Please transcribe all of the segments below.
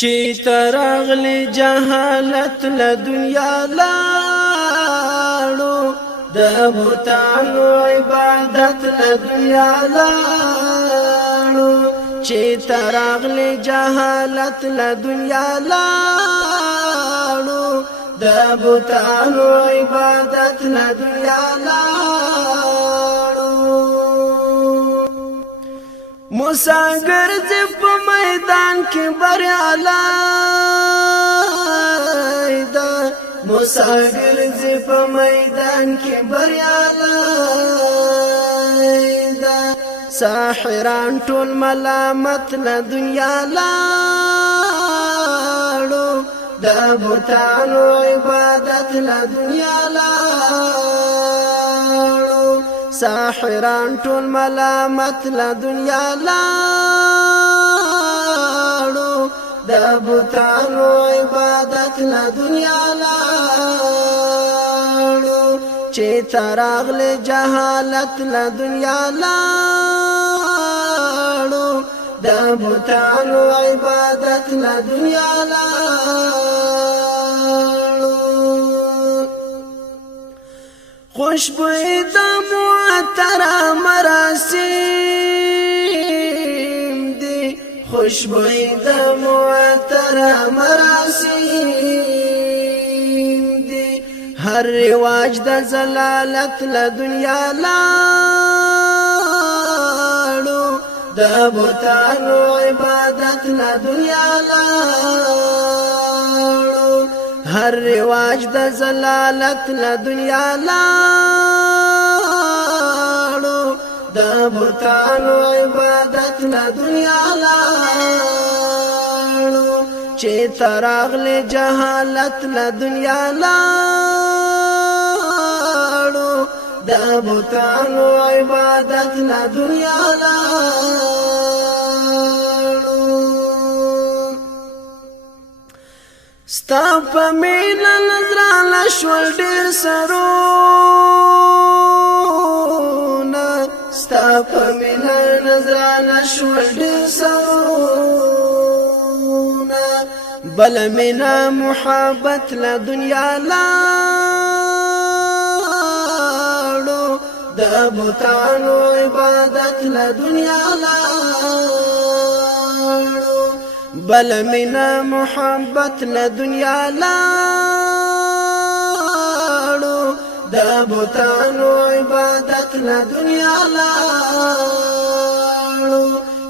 چی ترغلی جهالت له دنیا لاړو د بوتانو عبادت له دنیا لاړو چی ترغلی جهالت له دنیا لاړو د بوتانو عبادت له دنیا لاړو موسی ګرځي په میدان کې بریالی ده موسی ګرځي په میدان کې بریالی ده ساحران ټول ملامت له دنیا لاړو د بوتانو عبادت له دنیا لاړو ساحران ټول ملامت له دنیا لاړو د بوتانو عبادت له دنیا لاړو چې تراغله جهالت له دنیا لاړو د بوتانو عبادت له دنیا لاړو خوشبوئی د معطر مراسم دی خوشبوئی د معطر مراسم دی هر رواج د زلالت له دنیا لاړو د بوتانو عبادت له دنیا لاړو هر رواج د زلالت له دنیا لاړو د بوتانو عبادت له دنیا لاړو چې تراغله جهالت له دنیا لاړو د بوتانو عبادت له دنیا لاړو ستا په مینا نظرانه شول ډېر سرونه ستا په مینا نظرانه شول ډېر سرونه بل مینا محبت له دنیا لاړو د بوتانو عبادت له دنیا لاړو بل مینا محبت له دنیا لاړو د بوتانو عبادت له دنیا لاړو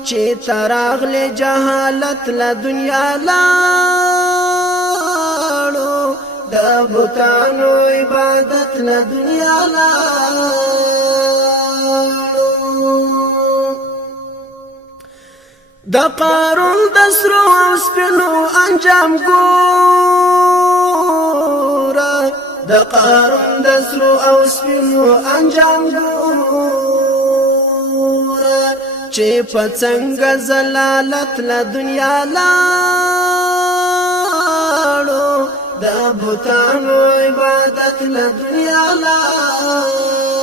چې تراغله جهالت له دنیا لاړو د بوتانو عبادت له دنیا لاړو د قارون د سرو او سپینو انجام ګوره د قارون د سرو او سپینو انجام ګوره چې په څنګه زلالت له دنیا لاړو د بوتانو عبادت له دنیا لاړو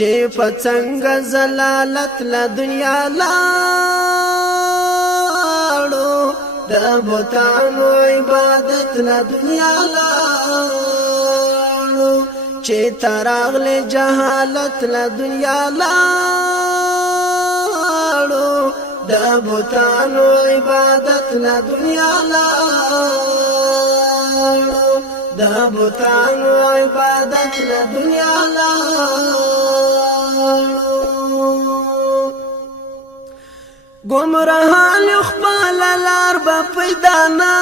چې په څنګه زلالت له دنیا لاړو د بوتانو عبادت له دنیا لاړو چې تراغله جهالت له دنیا لاړو د بوتانو عبادت له دنیا لاړو د بوتانو عبادت له دنیا لاړو گمراهان خپل لار به پیدا نه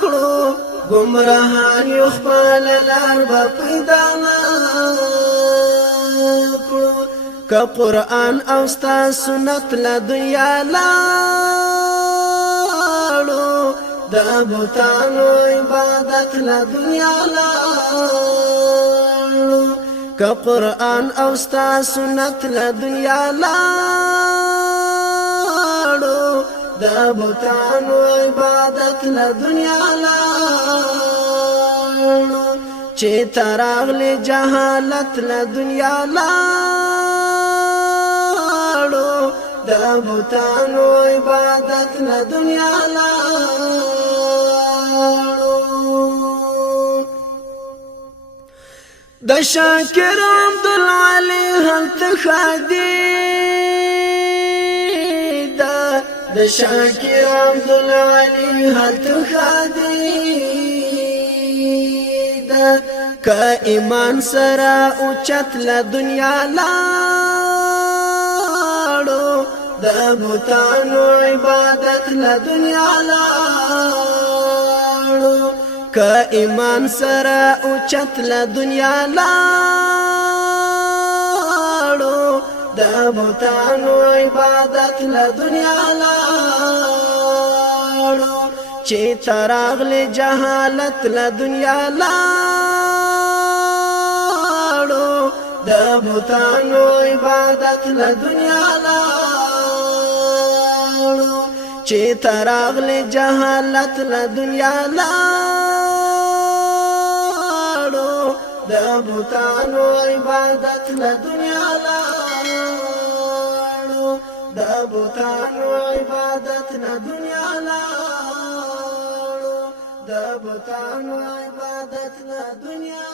کړو گمراهان خپل لار به پیدا نه کړو که قرآن او ستا سنت له دنیا لاړو د بوتانو عبادت له دنیا لاړو که قرآن او ستا سنت له دنیا لاړو د بوتانو عبادت له دنیا لاړو چې تراغله جهالت له دنیا لاړو د بوتانو عبادت له دنیا لاړو د شاکر عبدالعلی هلته خادي د شاکر عبدالعلی هلته خادي که ایمان سره اوچت له دنیا لاړو د بوتانو عبادت له دنیا لاړو که ایمان سره اوچت له دنیا لاړو د بوتانو عبادت له دنیا لاړو چې تراغله جهالت له دنیا لاړو د بوتانو عبادت له دنیا لاړو چې تراغله جهالت له دنیا لاړو د بوتانو عبادت له دنیا لاړو د بوتانو عبادت له دنیا لاړو د بوتانو عبادت له دنیا